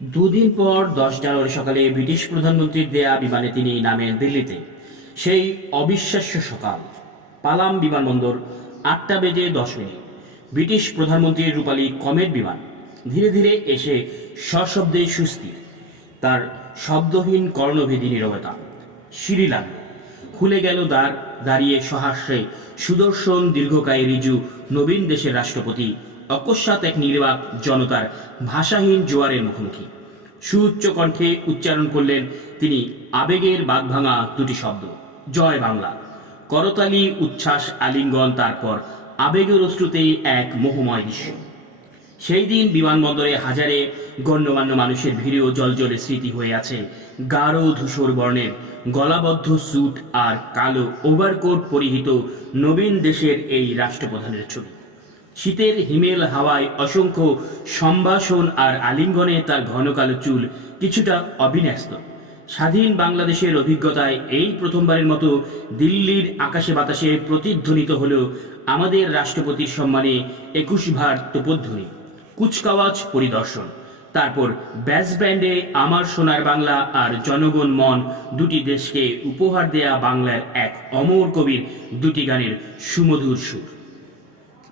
দুদিন পর 10 জানুয়ারি সকালে ব্রিটিশ প্রধানমন্ত্রীর দেয়া বিমানে তিনি নামেন দিল্লিতে। সেই অবিশ্বাস্য সকাল। পালাম বিমানবন্দর, 8টা বেজে 10 মিনিট। ব্রিটিশ প্রধানমন্ত্রীর রূপালী কমেট বিমান ধীরে ধীরে এসে সশব্দে সুস্থির। তার শব্দহীন কর্ণভেদী নীরবতা। সিঁড়ি লাগল, খুলে গেল দ্বার। দাঁড়িয়ে সহাস্যে সুদর্শন দীর্ঘকায় রিজু নবীন দেশের রাষ্ট্রপতি অকস্মাৎ এক নির্বাক জনতার ভাষাহীন জোয়ারের মুখোমুখি। সুউচ্চ কণ্ঠে উচ্চারণ করলেন তিনি আবেগের বাঁধভাঙা দুটি শব্দ, জয় বাংলা। করতালি, উচ্ছ্বাস, আলিঙ্গন, তারপর আবেগের অশ্রুতেই এক মোহময় দৃশ্য। সেই দিন বিমানবন্দরে হাজারে গণ্যমান্য মানুষের ভিড়েও জলজলে স্মৃতি হয়ে আছে গাঢ় ধূসর বর্ণের গলাবদ্ধ স্যুট আর কালো ওভারকোট পরিহিত নবীন দেশের এই রাষ্ট্রপ্রধানের ছবি। শীতের হিমেল হাওয়ায় অসংখ্য সম্ভাষণ আর আলিঙ্গনে তার ঘন কালো চুল কিছুটা অবিন্যস্ত। স্বাধীন বাংলাদেশের অভিজ্ঞতায় এই প্রথমবারের মতো দিল্লির আকাশে বাতাসে প্রতিধ্বনিত হল আমাদের রাষ্ট্রপতির সম্মানে 21 ভার তোপধ্বনি, কুচকাওয়াজ পরিদর্শন, তারপর ব্যাস ব্যান্ডে আমার সোনার বাংলা আর জনগণ মন, দুটি দেশকে উপহার দেয়া বাংলার এক অমর কবির দুটি গানের সুমধুর সুর।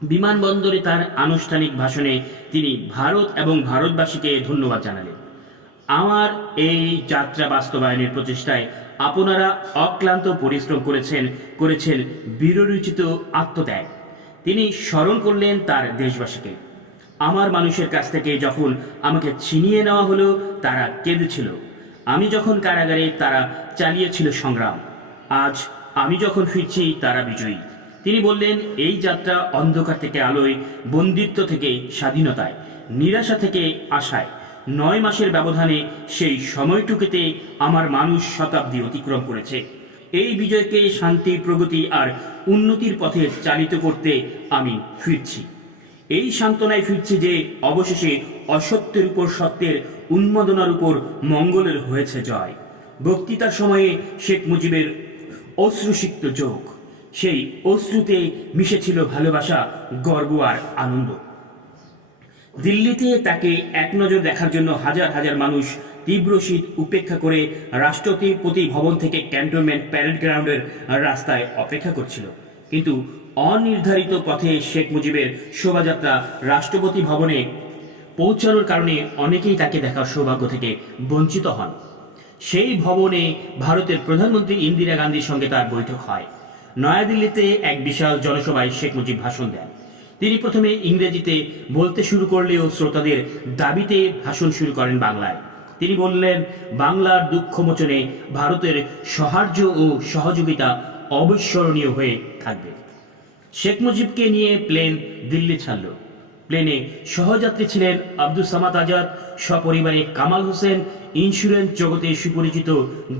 বিমানবন্দরে তার আনুষ্ঠানিক ভাষণে তিনি ভারত এবং ভারতবাসীকে ধন্যবাদ জানালেন। আমার এই যাত্রা বাস্তবায়নের প্রচেষ্টায় আপনারা অক্লান্ত পরিশ্রম করেছেন বীররচিত আত্মত্যাগ। তিনি স্মরণ করলেন তার দেশবাসীকে। আমার মানুষের কাছ থেকে যখন আমাকে ছিনিয়ে নেওয়া হলো তারা কেঁদেছিল, আমি যখন কারাগারে তারা চালিয়েছিল সংগ্রাম, আজ আমি যখন ফিরছি তারা বিজয়ী। তিনি বললেন, এই যাত্রা অন্ধকার থেকে আলোয়, বন্দিত্ব থেকে স্বাধীনতায়, নিরাশা থেকে আশায়। 9 মাসের ব্যবধানে সেই সময়টুকুতে আমার মানুষ শতাব্দী অতিক্রম করেছে। এই বিজয়কে শান্তি, প্রগতি আর উন্নতির পথে চালিত করতে আমি ফিরছি। এই সান্ত্বনায় ফিরছি যে অবশেষে অসত্যের উপর সত্যের, উন্মাদনার উপর মঙ্গলের হয়েছে জয়। বক্তৃতার সময়ে শেখ মুজিবের অশ্রুসিক্ত চোখ, সেই অশ্রুতে মিশেছিল ভালোবাসা, গর্ব আর আনন্দ। দিল্লিতে তাকে এক নজর দেখার জন্য হাজার হাজার মানুষ তীব্র শীত উপেক্ষা করে রাষ্ট্রপতি ভবন থেকে ক্যান্টনমেন্ট প্যারেড গ্রাউন্ডের রাস্তায় অপেক্ষা করছিল। কিন্তু অনির্ধারিত পথে শেখ মুজিবের শোভাযাত্রা রাষ্ট্রপতি ভবনে পৌঁছানোর কারণে অনেকেই তাকে দেখার সৌভাগ্য থেকে বঞ্চিত হন। সেই ভবনে ভারতের প্রধানমন্ত্রী ইন্দিরা গান্ধীর সঙ্গে তার বৈঠক হয়। নয়াদিল্লিতে এক বিশাল জনসভায় শেখ মুজিব ভাষণ দেন। তিনি প্রথমে ইংরেজিতে বলতে শুরু করলেও শ্রোতাদের দাবিতে ভাষণ শুরু করেন বাংলায়। তিনি বললেন, বাংলার দুঃখ মোচনে ভারতের সাহায্য ও সহযোগিতা অবিস্মরণীয় হয়ে থাকবে। শেখ মুজিবকে নিয়ে প্লেন দিল্লি ছাড়ল। প্লেনে সহযাত্রী ছিলেন আব্দুল সামাদ আজাদ, সপরিবারে কামাল হোসেন, ইন্স্যুরেন্স জগতে সুপরিচিত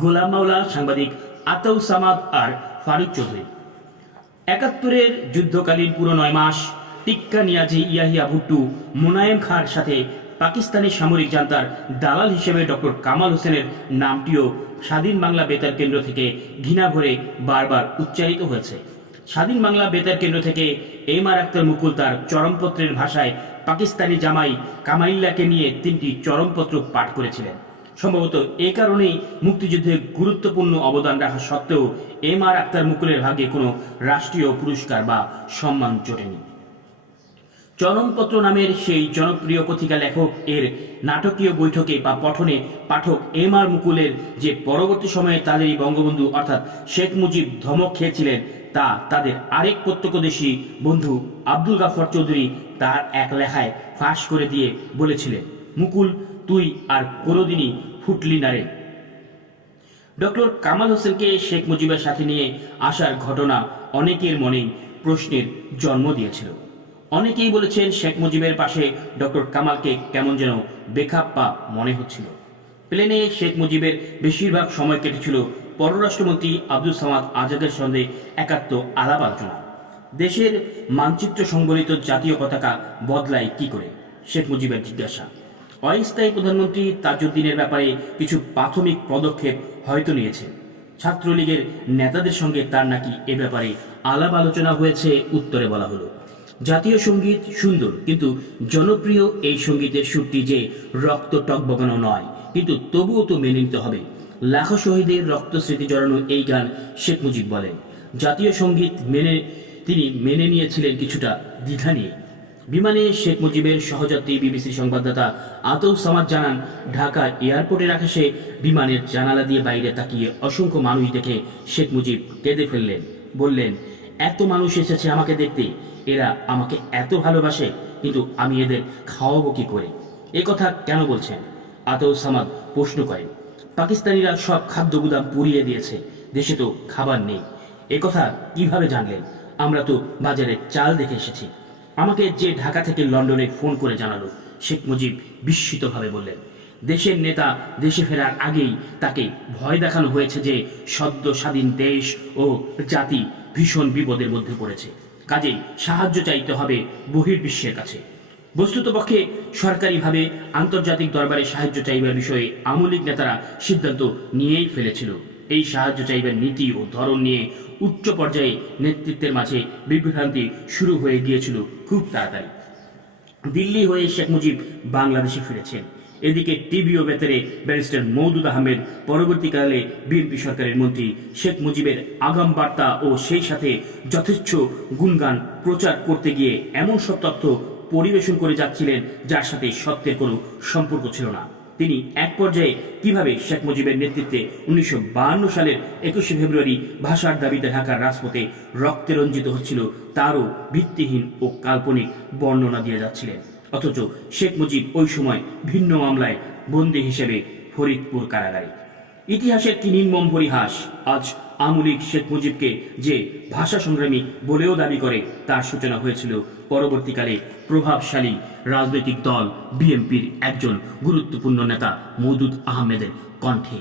গোলাম মাওলা, সাংবাদিক আতাউস সামাদ আর ফারুক চৌধুরী। 71-এর যুদ্ধকালীন পুরো 9 মাস টিক্কা নিয়াজি, ইয়াহিয়া ভুট্টু, মোনায়েম খাঁর সাথে পাকিস্তানি সামরিক জান্তার দালাল হিসেবে ডক্টর কামাল হোসেনের নামটিও স্বাধীন বাংলা বেতার কেন্দ্র থেকে ঘৃণা ভরে বারবার উচ্চারিত হয়েছে। স্বাধীন বাংলা বেতার কেন্দ্র থেকে এম.আর. আখতার মুকুল তার চরমপত্রের ভাষায় পাকিস্তানি জামাই কামাইল্লাকে নিয়ে 3টি চরমপত্র পাঠ করেছিলেন। সম্ভবত এ কারণেই মুক্তিযুদ্ধে গুরুত্বপূর্ণ অবদান রাখা সত্ত্বেও এম.আর. আখতার মুকুলের ভাগ্যে কোনো রাষ্ট্রীয় পুরস্কার বা সম্মান জোটেনি। চরমপত্র নামের সেই জনপ্রিয় পত্রিকা লেখক এর নাটকীয় বৈঠকে বা পঠনে পাঠক এম.আর. মুকুলের যে পরবর্তী সময়ে তাদেরই বঙ্গবন্ধু অর্থাৎ শেখ মুজিব ধমক খেয়েছিলেন, তা তাদের আরেক প্রত্যক্ষদর্শী বন্ধু আব্দুল গাফর চৌধুরী তার এক লেখায় ফাঁস করে দিয়ে বলেছিলেন, মুকুল, তুই আর কোনোদিনই ফুটলি না রে। ডক্টর কামাল হোসেনকে শেখ মুজিবের সাথে নিয়ে আসার ঘটনা অনেকের মনেই প্রশ্নের জন্ম দিয়েছিল। অনেকেই বলেছেন শেখ মুজিবের পাশে ডক্টর কামালকে কেমন যেন বেখাপ্পা মনে হচ্ছিল। প্লেনে শেখ মুজিবের বেশিরভাগ সময় কেটেছিল পররাষ্ট্রমন্ত্রী আব্দুল সামাদ আজাদের সঙ্গে একাত্ম আলাপ আলোচনা। দেশের মানচিত্র সংবলিত জাতীয় পতাকা বদলায় কি করে, শেখ মুজিবের জিজ্ঞাসা। অস্থায়ী প্রধানমন্ত্রী তাজউদ্দিনের ব্যাপারে কিছু প্রাথমিক পদক্ষেপ হয়তো নিয়েছেন। ছাত্রলীগের নেতাদের সঙ্গে তার নাকি এ ব্যাপারে আলাপ আলোচনা হয়েছে, উত্তরে বলা হলো। জাতীয় সঙ্গীত সুন্দর, কিন্তু জনপ্রিয় এই সঙ্গীতের সুরটি যে রক্ত টকবগানো নয়, কিন্তু তবুও তো মেনে নিতে হবে। লাখো শহীদের রক্ত স্মৃতি জড়ানো এই গান, শেখ মুজিব বলেন। জাতীয় সঙ্গীত তিনি মেনে নিয়েছিলেন কিছুটা দ্বিধা নিয়ে। বিমানে শেখ মুজিবের সহযাত্রী বিবিসি সংবাদদাতা আতৌ সামাদ জানান, ঢাকা এয়ারপোর্টের আকাশে বিমানের জানালা দিয়ে বাইরে তাকিয়ে অসংখ্য মানুষ দেখে শেখ মুজিব কেঁদে ফেললেন। বললেন, এত মানুষ এসেছে আমাকে দেখতে, এরা আমাকে এত ভালোবাসে, কিন্তু আমি এদের খাওয়াবো কি করে? এ কথা কেন বলছেন? আতৌ সামাদ প্রশ্ন করেন। পাকিস্তানিরা সব খাদ্য গুদাম পুড়িয়ে দিয়েছে, দেশে তো খাবার নেই। এ কথা কিভাবে জানলেন? আমরা তো বাজারে চাল দেখে এসেছি। আমাকে যে ঢাকা থেকে লন্ডনে ফোন করে জানালো। শেখ মুজিব বিস্মিতভাবে বললেন, দেশের নেতা দেশে ফেরার আগেই তাকে ভয় দেখানো হয়েছে যে সদ্য স্বাধীন দেশ ও জাতি ভীষণ বিপদের মধ্যে পড়েছে, কাজেই সাহায্য চাইতে হবে বহির্বিশ্বের কাছে। বস্তুতপক্ষে সরকারিভাবে আন্তর্জাতিক দরবারে সাহায্য চাইবার বিষয়ে আওয়ামী লীগ নেতারা সিদ্ধান্ত নিয়েই ফেলেছিল। এই সাহায্য চাইবার নীতি ও ধরন নিয়ে উচ্চ পর্যায়ে নেতৃত্বের মাঝে বিভ্রান্তি শুরু হয়ে গিয়েছিল খুব তাড়াতাড়ি। দিল্লি হয়ে শেখ মুজিব বাংলাদেশে ফিরেছেন। এদিকে টিভিও বেতারে ব্যারিস্টার মওদুদ আহমেদ পরবর্তীকালে বিএনপি সরকারের মন্ত্রী শেখ মুজিবের আগাম বার্তা ও সেই সাথে যথেচ্ছ গুণগান প্রচার করতে গিয়ে এমন সব তথ্য পরিবেশন করে যাচ্ছিলেন যার সাথে সত্যের কোনো সম্পর্ক ছিল না। তিনি এক পর্যায়ে কিভাবে শেখ মুজিবের নেতৃত্বে 1952 সালের 21শে ফেব্রুয়ারি ভাষার দাবিতে ঢাকার রাজপথে রক্তে রঞ্জিত হচ্ছিল তারও ভিত্তিহীন ও কাল্পনিক বর্ণনা দিয়ে যাচ্ছিলেন। অথচ শেখ মুজিব ওই সময় ভিন্ন মামলায় বন্দী হিসেবে ফরিদপুর কারাগারে। ইতিহাসের কি নির্মম পরিহাস! আজ আওয়ামী লীগ শেখ মুজিবকে যে ভাষা সংগ্রামী বলেও দাবি করে, তার সূচনা হয়েছিল পরবর্তীকালে প্রভাবশালী রাজনৈতিক দল বিএনপির একজন গুরুত্বপূর্ণ নেতা মওদুদ আহমেদের কণ্ঠে।